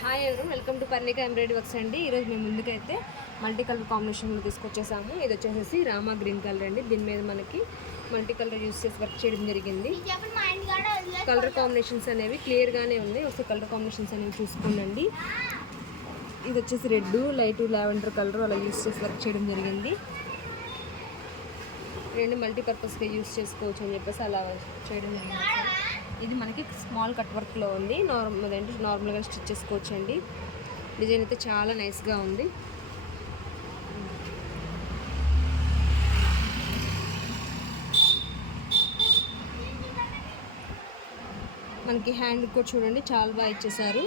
Hi ఎవరు welcome to Parnika embroidery works అండి. ఈరోజు మేము ముందుకైతే మల్టీ కలర్ కాంబినేషన్లో తీసుకొచ్చేసాము. ఇది వచ్చేసి రామా గ్రీన్ కలర్ అండి. దీని మీద మనకి మల్టీ కలర్ యూస్ చేసి వర్క్ చేయడం జరిగింది. కలర్ కాంబినేషన్స్ అనేవి క్లియర్గానే ఉన్నాయి. ఒకసారి కలర్ కాంబినేషన్స్ అనేవి చూసుకోండి. ఇది వచ్చేసి రెడ్, లైట్ లావెండర్ కలర్ అలా యూస్ చేసి వర్క్ చేయడం జరిగింది. రెండు మల్టీపర్పస్గా యూస్ చేసుకోవచ్చు అని చెప్పేసి అలా చేయడం జరిగింది. ఇది మనకి స్మాల్ కట్ వర్క్లో ఉంది. నార్మల్గా స్టిచ్ చేసుకోవచ్చు అండి. డిజైన్ అయితే చాలా నైస్గా ఉంది. మనకి హ్యాండ్ కూడా చూడండి చాలా బాగా ఇచ్చేసారు.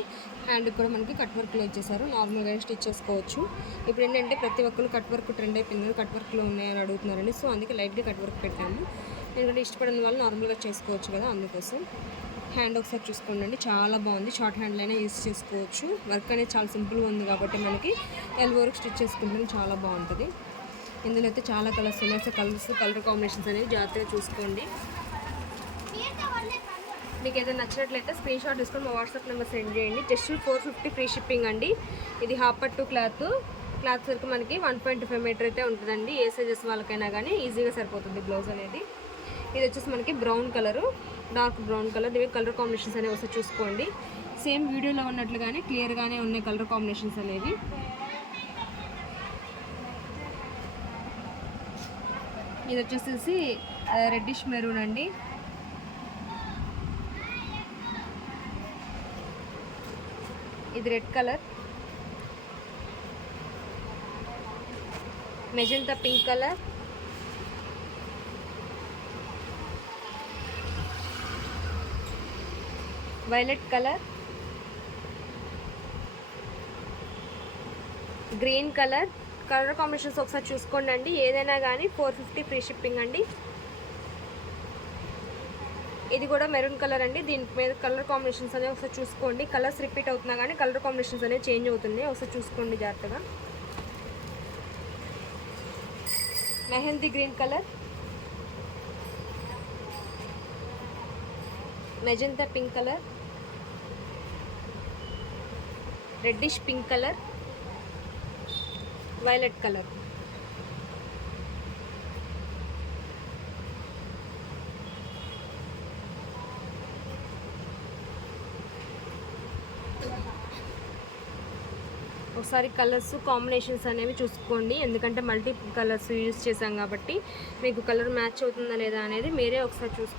హ్యాండ్ కూడా మనకి కట్ వర్క్లో ఇచ్చేసారు. నార్మల్గా స్టిచ్ చేసుకోవచ్చు. ఇప్పుడు ఏంటంటే ప్రతి ఒక్కరు కట్ వర్క్ ట్రెండ్ అయిపోయింది, కట్ వర్క్లో ఉన్నాయని అడుగుతున్నారండి. సో అందుకే లైట్గా కట్ వర్క్ పెట్టాము. ఎందుకంటే ఇష్టపడిన వాళ్ళు నార్మల్గా చేసుకోవచ్చు కదా, అందుకోసం. హ్యాండ్ ఒకసారి చూసుకోండి, చాలా బాగుంది. షార్ట్ హ్యాండ్లో అయినా యూస్ చేసుకోవచ్చు. వర్క్ అనేది చాలా సింపుల్గా ఉంది కాబట్టి మనకి ఎల్బో వరకు స్టిచ్ చేసుకుంటే చాలా బాగుంటుంది. ఇందులో అయితే చాలా కలర్స్ ఉన్నాయి. సో కలర్ కాంబినేషన్స్ అనేవి జాగ్రత్తగా చూసుకోండి. మీకు ఏదైనా నచ్చినట్లయితే స్క్రీన్ షాట్ తీసుకొని మా వాట్సాప్ నెంబర్ సెండ్ చేయండి. జస్ట్ 450 ఫ్రీ షిప్పింగ్ అండి. ఇది హాఫ్ పట్టు క్లాత్ వరకు మనకి 1.5 మీటర్ అయితే ఉంటుందండి. ఏ సైజెస్ వాళ్ళకైనా కానీ ఈజీగా సరిపోతుంది బ్లౌజ్ అనేది. ఇది వచ్చేసి మనకి brown colour, dark brown colour. ఇవి కలర్ కాంబినేషన్స్ అనేవి ఒకసారి చూసుకోండి. సేమ్ వీడియోలో ఉన్నట్లుగానే క్లియర్గానే ఉన్నాయి కలర్ కాంబినేషన్స్ అనేవి. ఇది వచ్చేసి రెడ్డిష్ మెరూన్ అండి. ఇది red colour, magenta pink colour, violet colour, green colour. Colour combinations ఒకసారి చూసుకోండి అండి. ఏదైనా కానీ 450 ఫ్రీ షిప్పింగ్ అండి. ఇది కూడా మెరూన్ కలర్ అండి. దీని మీద కలర్ కాంబినేషన్స్ అనేవి ఒకసారి చూసుకోండి. కలర్స్ రిపీట్ అవుతున్నా కానీ కలర్ కాంబినేషన్స్ అనేవి చేంజ్ అవుతుంది. ఒకసారి చూసుకోండి జాగ్రత్తగా. Mehndi green colour, magenta pink colour, reddish pink colour, violet colour. ఒకసారి కలర్స్ కాంబినేషన్స్ అనేవి చూసుకోండి. ఎందుకంటే మల్టీ కలర్స్ యూజ్ చేసాం కాబట్టి మీకు కలర్ మ్యాచ్ అవుతుందా లేదా అనేది మీరే ఒకసారి చూసుకోండి.